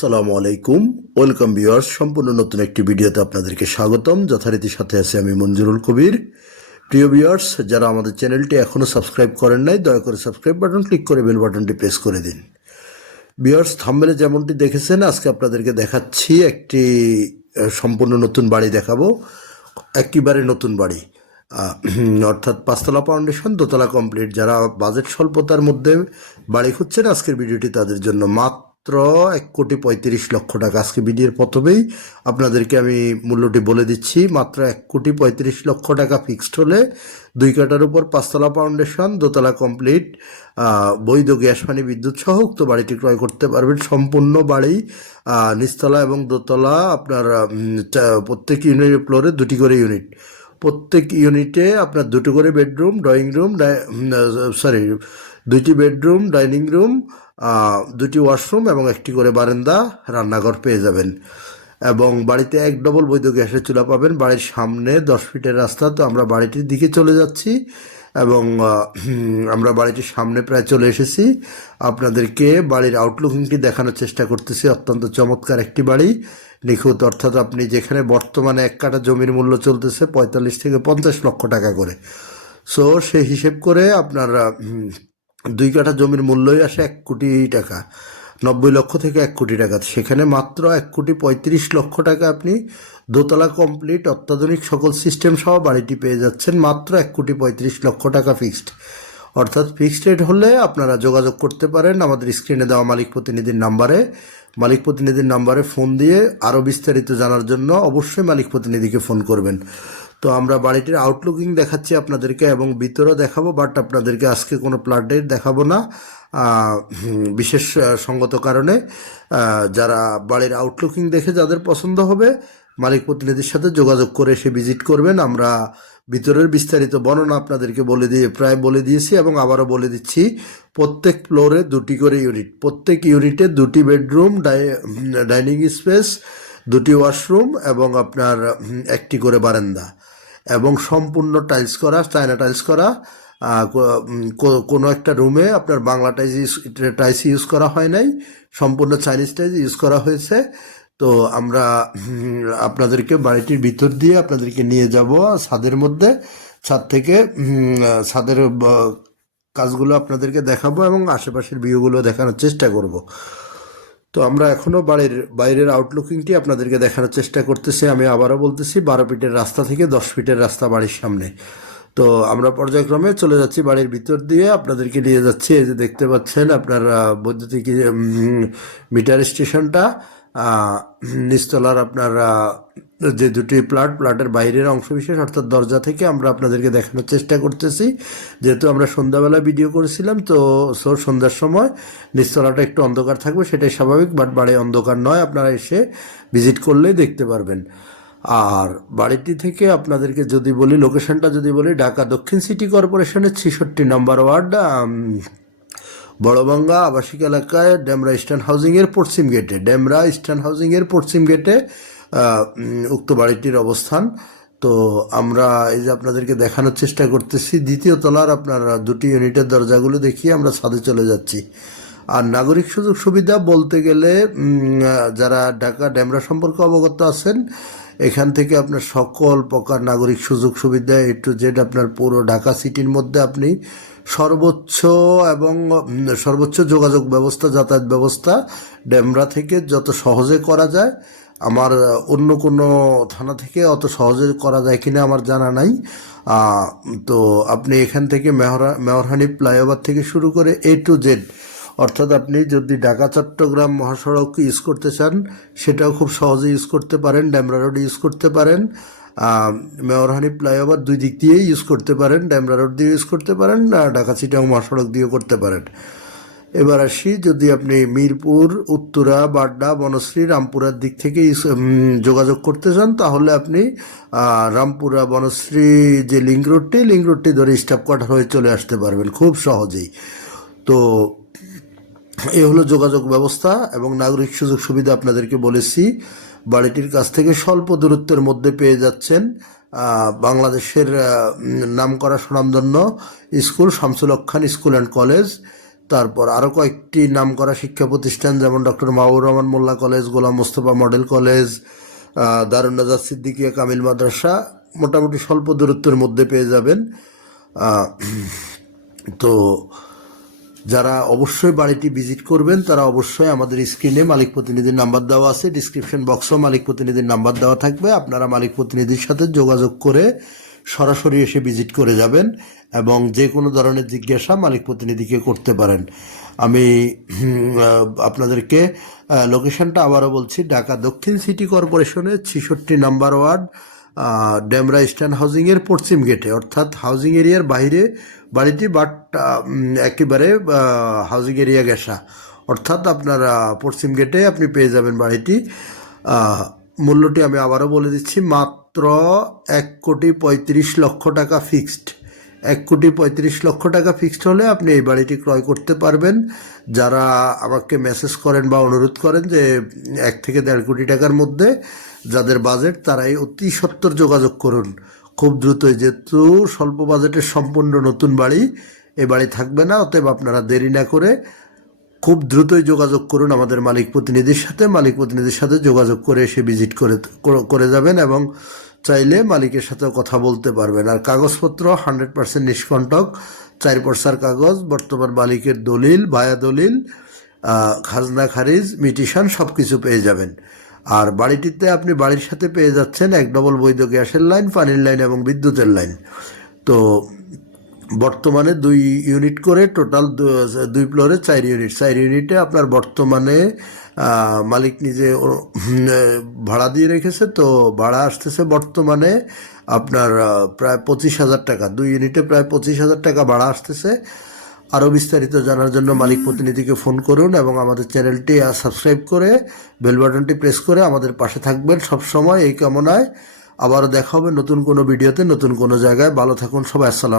সালামু আলাইকুম। Welcome viewers সম্পূর্ণ নতুন একটি ভিডিওতে আপনাদেরকে স্বাগতম। যথারীতির সাথে আছে আমি মঞ্জুরুল কবির। প্রিয় ভিউয়ার্স যারা আমাদের চ্যানেলটি এখনও সাবস্ক্রাইব করেন নাই, দয়া করে সাবস্ক্রাইব বাটন ক্লিক করে বেল বাটনটি প্রেস করে দিন। ভিউয়ার্স থাম্বেলে যেমনটি দেখেছেন, আজকে আপনাদেরকে দেখাচ্ছি একটি সম্পূর্ণ নতুন বাড়ি দেখাবো। একেবারে নতুন বাড়ি। অর্থাৎ পাঁচতলা ফাউন্ডেশন দোতলা কমপ্লিট যারা বাজেট স্বল্পতার মধ্যে বাড়ি খুঁজছেন, আজকের ভিডিওটি তাদের জন্য মাত্র এক কোটি পঁয়ত্রিশ লক্ষ টাকা আজকে ভিডিওর প্রথমেই আপনাদেরকে আমি মূল্যটি বলে দিচ্ছি, মাত্র এক কোটি পঁয়ত্রিশ লক্ষ টাকা ফিক্সড হলে দুই কাটার উপর পাঁচতলা ফাউন্ডেশন, দোতলা কমপ্লিট বৈধ গ্যাস, পানি, বিদ্যুৎ সহ উক্ত বাড়িটি ক্রয় করতে পারবেন। সম্পূর্ণ বাড়ি নিচতলা এবং দোতলা আপনার প্রত্যেক ইউনিট ফ্লোরে দুটি করে ইউনিট প্রত্যেক ইউনিটে আপনার দুটো করে বেডরুম ড্রয়িং রুম সরি দুইটি বেডরুম, ডাইনিং রুম দুটি ওয়াশরুম এবং একটি করে বারান্দা রান্নাঘর পেয়ে যাবেন। এবং বাড়িতে এক ডবল বৈধ গ্যাসের চুলা পাবেন। বাড়ির সামনে দশ ফিটের রাস্তা, তো আমরা বাড়িটির দিকে চলে যাচ্ছি এবং আমরা বাড়িটির সামনে প্রায় চলে এসেছি। আপনাদেরকে বাড়ির আউটলুকিংটি দেখানোর চেষ্টা করতেছি। অত্যন্ত চমৎকার একটি বাড়ি। নিখুঁত, অর্থাৎ আপনি যেখানে বর্তমানে এক কাঠা জমির মূল্য চলতেছে পঁয়তাল্লিশ থেকে পঞ্চাশ লক্ষ টাকা করে। সো, সেই হিসেব করে আপনার দুই কাঠা জমির মূল্যই আসে এক কোটি টাকা। নব্বই লক্ষ থেকে এক কোটি টাকা। সেখানে মাত্র এক কোটি পঁয়ত্রিশ লক্ষ টাকা আপনি দোতলা কমপ্লিট অত্যাধুনিক সকল সিস্টেম সহ বাড়িটি পেয়ে যাচ্ছেন মাত্র এক কোটি পঁয়ত্রিশ লক্ষ টাকা ফিক্সড। অর্থাৎ ফিক্সড রেট হলে আপনারা যোগাযোগ করতে পারেন আমাদের স্ক্রিনে দেওয়া মালিক প্রতিনিধির নাম্বারে। মালিক প্রতিনিধির নাম্বারে ফোন দিয়ে আরও বিস্তারিত জানার জন্য অবশ্যই মালিক প্রতিনিধিকে ফোন করবেন। তো আমরা বাড়িটির আউটলুকিং দেখাচ্ছি আপনাদেরকে এবং ভিতরও দেখাবো বাট আপনাদেরকে আজকে কোনো প্লাটের দেখাবো না বিশেষ সঙ্গত কারণে যারা বাড়ির আউটলুকিং দেখে যাদের পছন্দ হবে, মালিক প্রতিনিধির সাথে যোগাযোগ করে সে ভিজিট করবেন। আমরা ভিতরের বিস্তারিত বর্ণনা আপনাদেরকে বলে দিয়ে, প্রায় বলে দিয়েছি এবং আবারও বলে দিচ্ছি, প্রত্যেক ফ্লোরে দুটি করে ইউনিট প্রত্যেক ইউনিটে দুটি বেডরুম ডাইনিং স্পেস দুটি ওয়াশরুম এবং আপনার একটি করে বারান্দা। এবং সম্পূর্ণ টাইলস করা চায়না টাইলস করা কোনো একটা রুমে আপনার বাংলা টাইলস টাইলস ইউজ করা হয় নাই, সম্পূর্ণ চাইনিজ টাইলস ইউজ করা হয়েছে। তো আমরা আপনাদেরকে বাড়িটির ভিতর দিয়ে আপনাদেরকে নিয়ে যাব ছাদের মধ্যে। ছাদ থেকে ছাদের কাজগুলো আপনাদেরকে দেখাবো এবং আশেপাশের ভিউগুলো দেখানোর চেষ্টা করব। তো আমরা এখনও বাড়ির বাইরের আউটলুকিংটি আপনাদেরকে দেখানোর চেষ্টা করতেছি। আমি আবারও বলতেছি, বারো ফিটের রাস্তা থেকে দশ ফিটের রাস্তা বাড়ির সামনে। তো আমরা পর্যায়ক্রমে চলে যাচ্ছি বাড়ির ভিতর দিয়ে। আপনাদেরকে নিয়ে যাচ্ছি, এই যে দেখতে পাচ্ছেন আপনার বৈদ্যুতিক মিটার স্টেশনটা। নিচতলার আপনার যে দুটি প্লাট, প্লাটের বাইরের অংশ বিশেষ অর্থাৎ দরজা থেকে আমরা আপনাদেরকে দেখানোর চেষ্টা করতেছি। যেহেতু আমরা সন্ধ্যাবেলা ভিডিও করেছিলাম, তো সো সন্ধ্যার সময় নিচতলাটা একটু অন্ধকার থাকবে, সেটাই স্বাভাবিক বাট বাড়ি অন্ধকার নয়, আপনারা এসে ভিজিট করলেই দেখতে পারবেন। আর বাড়িটি থেকে আপনাদেরকে যদি বলি লোকেশনটা যদি বলি, ঢাকা দক্ষিণ সিটি কর্পোরেশনের ছেষট্টি নম্বর ওয়ার্ড বড়বাঙ্গা আবাসিক এলাকায় ডেমরা স্ট্যান্ড হাউজিং এর পশ্চিম গেটে, ডেমরা স্ট্যান্ড হাউজিং এর পশ্চিম গেটে উক্ত বাড়িটির অবস্থান। তো আমরা এই যে আপনাদেরকে দেখানোর চেষ্টা করতেছি, দ্বিতীয় তলার আপনারা দুটি ইউনিটের দরজাগুলো দেখিয়ে আমরা ছাদে চলে যাচ্ছি। আর নাগরিক সুযোগ সুবিধা বলতে গেলে যারা ঢাকা ডেমরা সম্পর্কে অবগত আছেন, এখান থেকে আপনার সকল প্রকার নাগরিক সুযোগ সুবিধা এ টু জেড আপনার পুরো ঢাকা সিটির মধ্যে আপনি সর্বোচ্চ এবং সর্বোচ্চ যোগাযোগ ব্যবস্থা, যাতায়াত ব্যবস্থা ডেমরা থেকে যত সহজে করা যায়। আমার অন্য কোনো থানা থেকে অত সহজে করা যায় কিনা আমার জানা নাই। তো আপনি এখান থেকে মেহরা, মেহরহানি ফ্লাইওভার থেকে শুরু করে এ টু জেড অর্থাৎ আপনি যদি ঢাকা, চট্টগ্রাম মহাসড়ক ইউজ করতে চান, সেটাও খুব সহজে ইউজ করতে পারেন ড্যামরা রোড ইউজ করতে পারেন মেয়রহানি ফ্লাইওভার দুই দিক দিয়েই ইউজ করতে পারেন ড্যামরা রোড দিয়ে ইউজ করতে পারেন ঢাকা চিটাং মহাসড়ক দিয়েও করতে পারেন। এবার আসি, যদি আপনি মিরপুর, উত্তরা, বাড্ডা, বনশ্রী, রামপুরার দিক থেকে যোগাযোগ করতে চান, তাহলে আপনি রামপুরা, বনশ্রী যে লিঙ্ক রোডটি লিঙ্ক রোডটি ধরে স্টাফ কোয়ার্টার হয়ে চলে আসতে পারবেন, খুব সহজেই। তো এই হলো যোগাযোগ ব্যবস্থা এবং নাগরিক সুযোগ সুবিধা আপনাদেরকে বলেছি। বাড়িটির কাছ থেকে স্বল্প দূরত্বের মধ্যে পেয়ে যাচ্ছেন বাংলাদেশের আহ, উম, নামকরা সুনামধন্য school Shamsul Khan school and college. তারপর আরও কয়েকটি নামকরা শিক্ষা প্রতিষ্ঠান যেমন doctor Mahbur Rahman Molla college Golam Mostafa model college আহ, দারুণ নাজার সিদ্দিকিয়া কামিল মাদ্রাসা মোটামুটি স্বল্প দূরত্বের মধ্যে পেয়ে যাবেন। তো যারা অবশ্যই বাড়িটি ভিজিট করবেন, তারা অবশ্যই আমাদের স্ক্রিনে মালিক প্রতিনিধির নাম্বার দেওয়া আছে। ডিসক্রিপশন বক্সও মালিক প্রতিনিধির নাম্বার দেওয়া থাকবে। আপনারা মালিক প্রতিনিধির সাথে যোগাযোগ করে সরাসরি এসে ভিজিট করে যাবেন এবং যে কোনো ধরনের জিজ্ঞাসা মালিক প্রতিনিধিকে করতে পারেন। আমি আপনাদেরকে লোকেশনটা আবারও বলছি। ঢাকা দক্ষিণ সিটি কর্পোরেশনের ছিষট্টি নাম্বার ওয়ার্ড ডেমরা ইস্টার্ন হাউজিংয়ের পশ্চিম গেটে, অর্থাৎ হাউজিং এরিয়ার বাইরে বাড়িটি বাট একেবারে হাউজিং এরিয়া গেসা অর্থাৎ আপনার পশ্চিম গেটে আপনি পেয়ে যাবেন বাড়িটি। মূল্যটি আমি আবারও বলে দিচ্ছি, মাত্র এক কোটি পঁয়ত্রিশ লক্ষ টাকা ফিক্সড এক কোটি পঁয়ত্রিশ লক্ষ টাকা ফিক্সড হলে আপনি এই বাড়িটি ক্রয় করতে পারবেন। যারা আমাকে মেসেজ করেন বা অনুরোধ করেন যে এক থেকে দেড় কোটি টাকার মধ্যে যাদের বাজেট তারাই অতি সত্তর যোগাযোগ করুন। খুব দ্রুতই, যেহেতু স্বল্প বাজেটের সম্পূর্ণ নতুন বাড়ি, এ বাড়ি থাকবে না, অতএব আপনারা দেরি না করে খুব দ্রুতই যোগাযোগ করুন আমাদের মালিক প্রতিনিধির সাথে। মালিক প্রতিনিধির সাথে যোগাযোগ করে এসে ভিজিট করে করে যাবেন এবং চাইলে মালিকের সাথেও কথা বলতে পারবেন। আর কাগজপত্র হান্ড্রেড পার্সেন্ট নিষ্কণ্টক। চার পর্সার কাগজ, বর্তমান মালিকের দলিল, ভায়া দলিল খাজনা, খারিজ, মিটিশন সব কিছু পেয়ে যাবেন। আর বাড়িটিতে আপনি বাড়ির সাথে পেয়ে যাচ্ছেন এক ডবল বৈধ গ্যাসের লাইন, পানির লাইন এবং বিদ্যুতের লাইন। তো বর্তমানে দুই ইউনিট করে টোটাল দুই ফ্লোরে চার ইউনিট চার ইউনিটে আপনার বর্তমানে মালিক নিজে ভাড়া দিয়ে রেখেছে, তো ভাড়া আসতেছে বর্তমানে আপনার প্রায় পঁচিশ হাজার টাকা। দুই ইউনিটে প্রায় পঁচিশ হাজার টাকা ভাড়া আসতেছে। আরও বিস্তারিত জানার জন্য মালিক প্রতিনিধিকে ফোন করুন এবং আমাদের চ্যানেলটি সাবস্ক্রাইব করে বেল বাটনটি প্রেস করে আমাদের পাশে থাকবেন সব সময় এই কামনায় আবারও দেখা হবে নতুন কোনো ভিডিওতে নতুন কোনো জায়গায়। ভালো থাকুন, সবাই, আসসালাম।